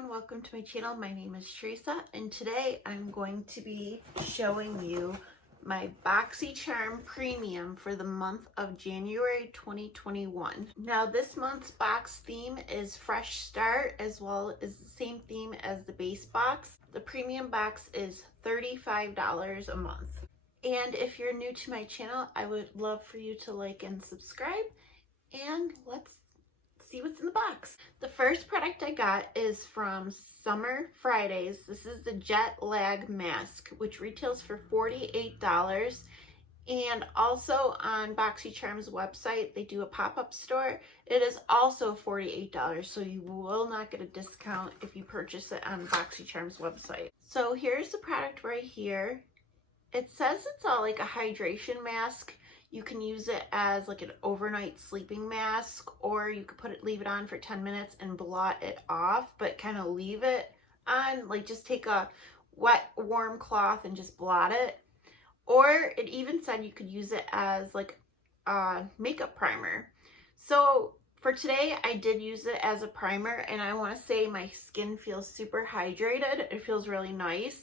everyone, welcome to my channel. My name is Teresa and today I'm going to be showing you my Boxycharm Premium for the month of January 2021. Now this month's box theme is Fresh Start, as well as the same theme as the base box. The premium box is $35 a month. And if you're new to my channel, I would love for you to like and subscribe, and let's see what's in the box. The first product I got is from Summer Fridays. This is the Jet Lag Mask, which retails for $48. And also on Boxycharm's website, they do a pop-up store. It is also $48, so you will not get a discount if you purchase it on Boxycharm's website. So here's the product right here. It says it's all like a hydration mask. You can use it as like an overnight sleeping mask, or you could leave it on for 10 minutes and blot it off, but kind of leave it on, like just take a wet, warm cloth and just blot it. Or it even said you could use it as like a makeup primer. So for today, I did use it as a primer, and I want to say my skin feels super hydrated. It feels really nice.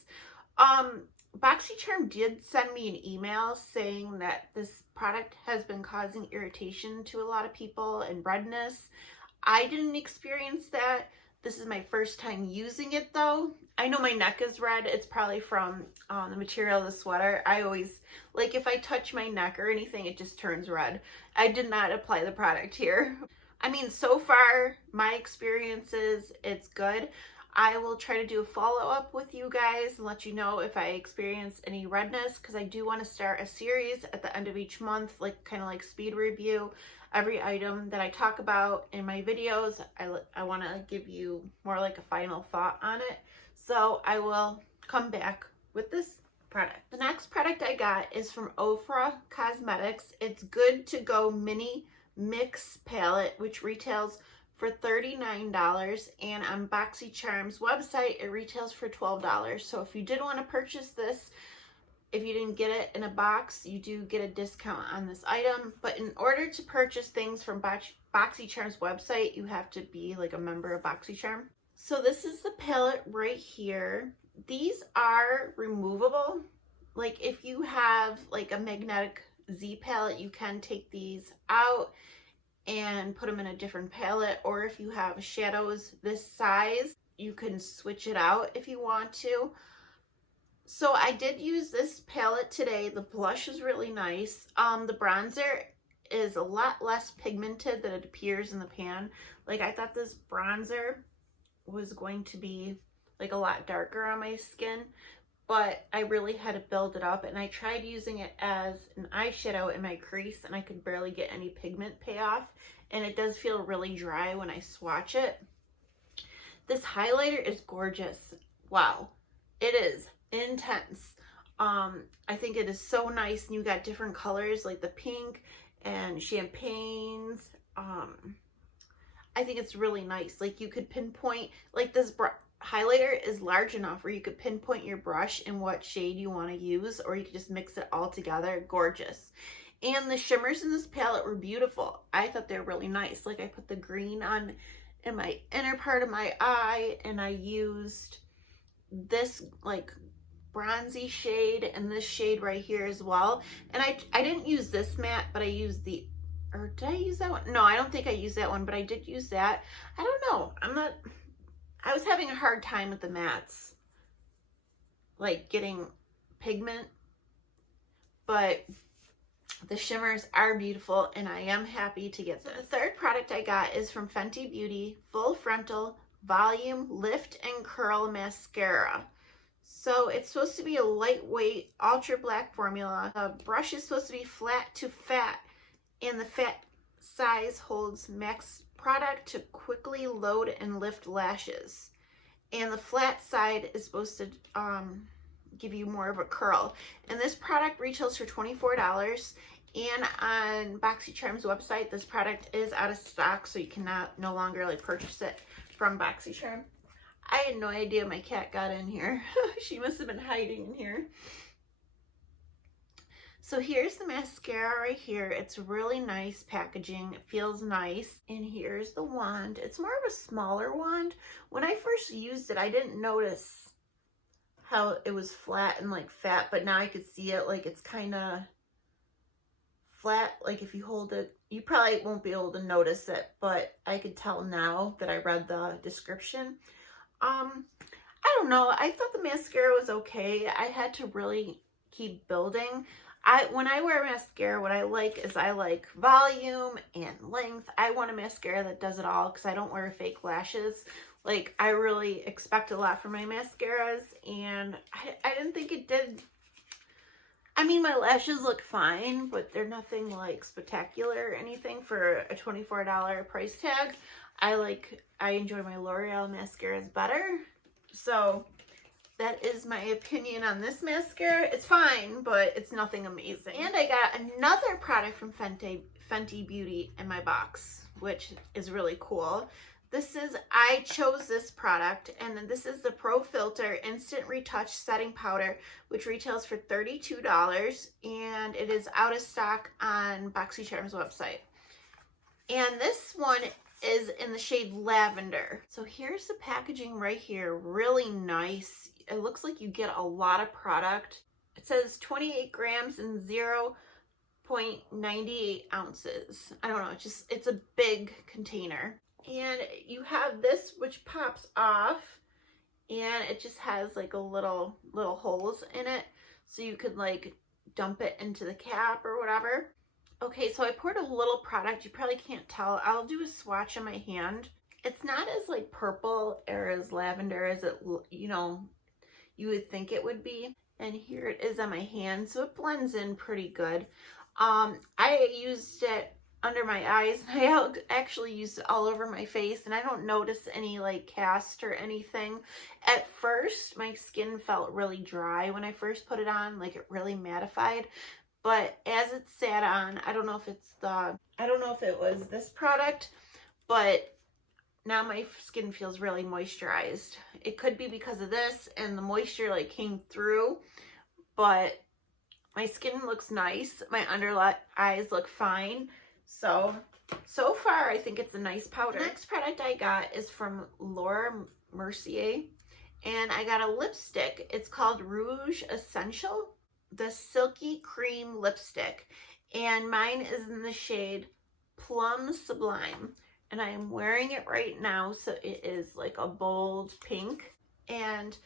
Boxycharm did send me an email saying that this product has been causing irritation to a lot of people and redness. I didn't experience that. This is my first time using it though. I know my neck is red. It's probably from the material of the sweater. I always, like if I touch my neck or anything, it just turns red. I did not apply the product here. I mean, so far, my experience is it's good. I will try to do a follow-up with you guys and let you know if I experience any redness, because I do want to start a series at the end of each month, like kind of like speed review. Every item that I talk about in my videos, I want to give you more like a final thought on it. So I will come back with this product. The next product I got is from Ofra Cosmetics. It's Good to Go Mini Mix Palette, which retails for $39, and on Boxycharm's website it retails for $12. So if you did want to purchase this, if you didn't get it in a box, you do get a discount on this item. But in order to purchase things from Boxycharm's website, you have to be like a member of Boxycharm. So this is the palette right here. These are removable. Like if you have like a magnetic Z palette, you can take these out and put them in a different palette, or if you have shadows this size, you can switch it out if you want to. So I did use this palette today. The blush is really nice. The bronzer is a lot less pigmented than it appears in the pan. Like I thought this bronzer was going to be like a lot darker on my skin, but I really had to build it up, and I tried using it as an eyeshadow in my crease and I could barely get any pigment payoff, and it does feel really dry when I swatch it. This highlighter is gorgeous. Wow, it is intense. I think it is so nice, and you got different colors like the pink and champagnes. I think it's really nice. Like you could pinpoint, like this highlighter is large enough where you could pinpoint your brush and what shade you want to use, or you could just mix it all together. Gorgeous. And the shimmers in this palette were beautiful. I thought they were really nice. Like I put the green on in my inner part of my eye, and I used this like bronzy shade and this shade right here as well. And I didn't use this matte, but I used the, or did I use that one? No, I don't think I used that one, but I did use that. I don't know. I was having a hard time with the mattes, like getting pigment, but the shimmers are beautiful, and I am happy to get this. The third product I got is from Fenty Beauty Full Frontal Volume Lift and Curl Mascara. So it's supposed to be a lightweight, ultra black formula. The brush is supposed to be flat to fat, and the fat size holds max product to quickly load and lift lashes, and the flat side is supposed to give you more of a curl. And this product retails for $24, and on Boxycharm's website this product is out of stock, so you cannot no longer like purchase it from Boxycharm. I had no idea my cat got in here. She must have been hiding in here. So here's the mascara right here. It's really nice packaging. It feels nice. And here's the wand. It's more of a smaller wand. When I first used it, I didn't notice how it was flat and like fat, but now I could see it, like it's kind of flat. Like if you hold it, you probably won't be able to notice it, but I could tell now that I read the description. I don't know. I thought the mascara was okay. I had to really keep building. When I wear mascara, what I like is I like volume and length. I want a mascara that does it all because I don't wear fake lashes. Like, I really expect a lot from my mascaras, and I didn't think it did. I mean, my lashes look fine, but they're nothing like spectacular or anything for a $24 price tag. I enjoy my L'Oreal mascaras better. So that is my opinion on this mascara. It's fine, but it's nothing amazing. And I got another product from Fenty Beauty in my box, which is really cool. I chose this product, and this is the Pro Filter Instant Retouch Setting Powder, which retails for $32, and it is out of stock on Boxycharm's website. And this one is in the shade Lavender. So here's the packaging right here, really nice. It looks like you get a lot of product. It says 28 grams and 0.98 ounces. I don't know, it's a big container. And you have this, which pops off, and it just has like a little holes in it, so you could like dump it into the cap or whatever. Okay, so I poured a little product. You probably can't tell. I'll do a swatch on my hand. It's not as like purple or as lavender as it, you know, you would think it would be. And here it is on my hand, so it blends in pretty good. I used it under my eyes, and I actually used it all over my face, and I don't notice any like cast or anything. At first, my skin felt really dry when I first put it on, like it really mattified. But as it sat on, I don't know if it was this product, but now my skin feels really moisturized. It could be because of this and the moisture like came through, but my skin looks nice. My under eyes look fine. So far, I think it's a nice powder. The next product I got is from Laura Mercier, and I got a lipstick. It's called Rouge Essential, the Silky Cream Lipstick, and mine is in the shade Plum Sublime, and I am wearing it right now, so it is like a bold pink. And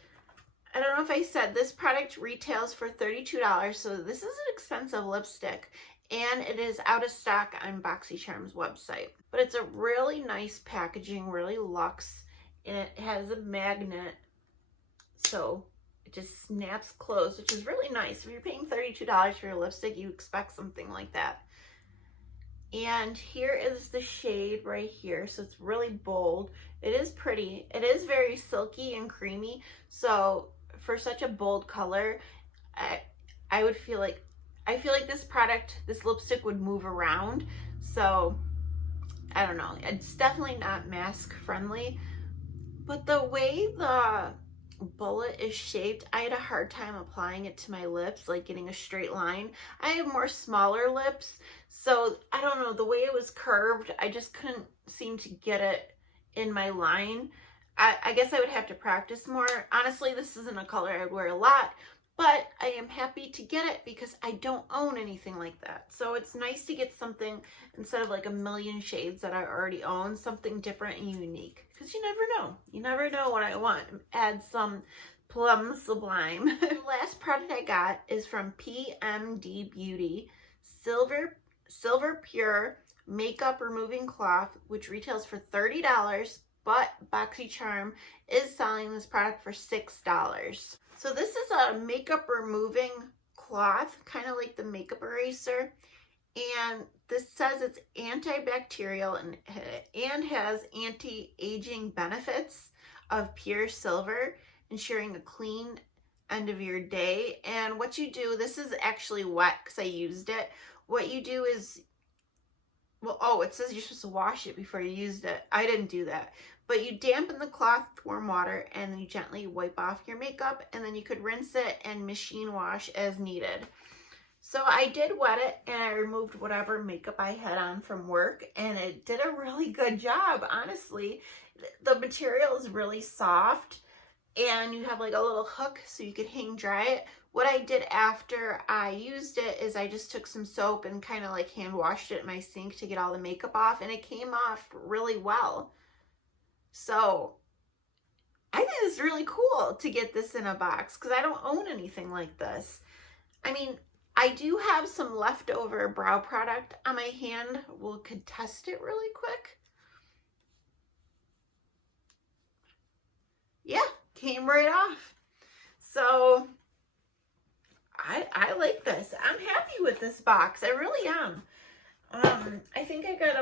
I don't know if I said, this product retails for $32, so this is an expensive lipstick. And it is out of stock on Boxycharm's website. But it's a really nice packaging, really luxe, and it has a magnet, so it just snaps closed, which is really nice. If you're paying $32 for your lipstick, you expect something like that. And here is the shade right here, so it's really bold. It is pretty. It is very silky and creamy, so for such a bold color, I feel like this lipstick would move around. So I don't know, it's definitely not mask friendly, but the way the bullet is shaped, I had a hard time applying it to my lips, like getting a straight line. I have more smaller lips, so I don't know, the way it was curved, I just couldn't seem to get it in my line. I guess I would have to practice more. Honestly, this isn't a color I would wear a lot, but I am happy to get it because I don't own anything like that. So it's nice to get something, instead of like a million shades that I already own, something different and unique. Because you never know. You never know what I want. Add some Plum Sublime. The last product I got is from PMD Beauty, Silver Pure Makeup Removing Cloth, which retails for $30, but Boxycharm is selling this product for $6. So this is a makeup removing cloth, kind of like the makeup eraser. And this says it's antibacterial and has anti-aging benefits of pure silver, ensuring a clean end of your day. And what you do, this is actually wet because I used it. What you do is, well, oh, it says you're supposed to wash it before you used it. I didn't do that. But you dampen the cloth with warm water, and then you gently wipe off your makeup, and then you could rinse it and machine wash as needed. So I did wet it and I removed whatever makeup I had on from work, and it did a really good job, honestly. The material is really soft and you have like a little hook so you could hang dry it. What I did after I used it is I just took some soap and kind of like hand washed it in my sink to get all the makeup off, and it came off really well. So I think it's really cool to get this in a box because I don't own anything like this. I mean, I do have some leftover brow product on my hand. We could test it really quick. Yeah, came right off. So I like this. I'm happy with this box. I really am. I think I got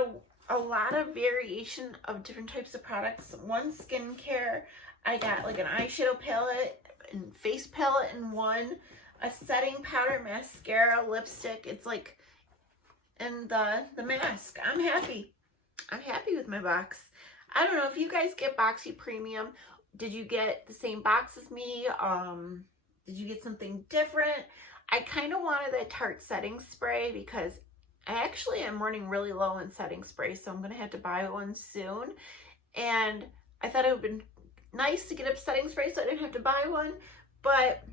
a lot of variation of different types of products. One skincare. I got like an eyeshadow palette and face palette in one. A setting powder, mascara, lipstick. It's like, and the mask. I'm happy. I'm happy with my box. I don't know if you guys get Boxy Premium. Did you get the same box as me? Did you get something different? I kind of wanted that Tarte setting spray because I actually am running really low in setting spray, so I'm going to have to buy one soon. And I thought it would have been nice to get a setting spray so I didn't have to buy one. But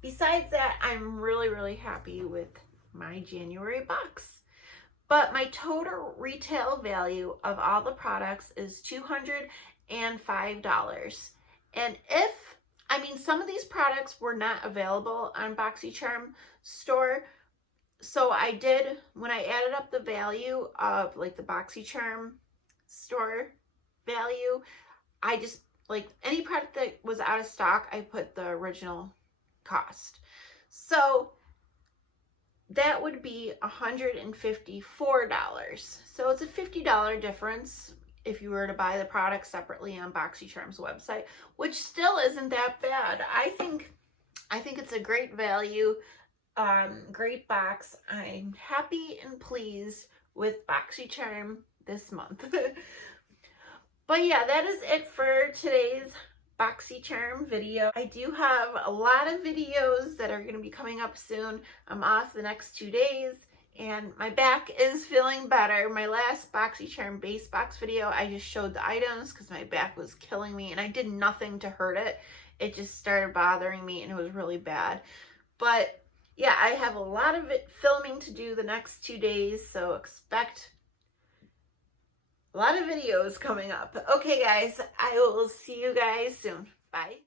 besides that, I'm really, really happy with my January box. But my total retail value of all the products is $205. And I mean, some of these products were not available on Boxycharm store. So I did, when I added up the value of like the Boxycharm store value, I just, like any product that was out of stock, I put the original cost. So that would be $154. So it's a $50 difference if you were to buy the product separately on Boxycharm's website, which still isn't that bad. I think it's a great value, great box. I'm happy and pleased with Boxycharm this month. But yeah, that is it for today's Boxycharm video. I do have a lot of videos that are going to be coming up soon. I'm off the next 2 days and my back is feeling better. My last Boxycharm base box video, I just showed the items because my back was killing me and I did nothing to hurt it. It just started bothering me and it was really bad. But yeah, I have a lot of filming to do the next 2 days, so expect a lot of videos coming up. Okay guys, I will see you guys soon. Bye.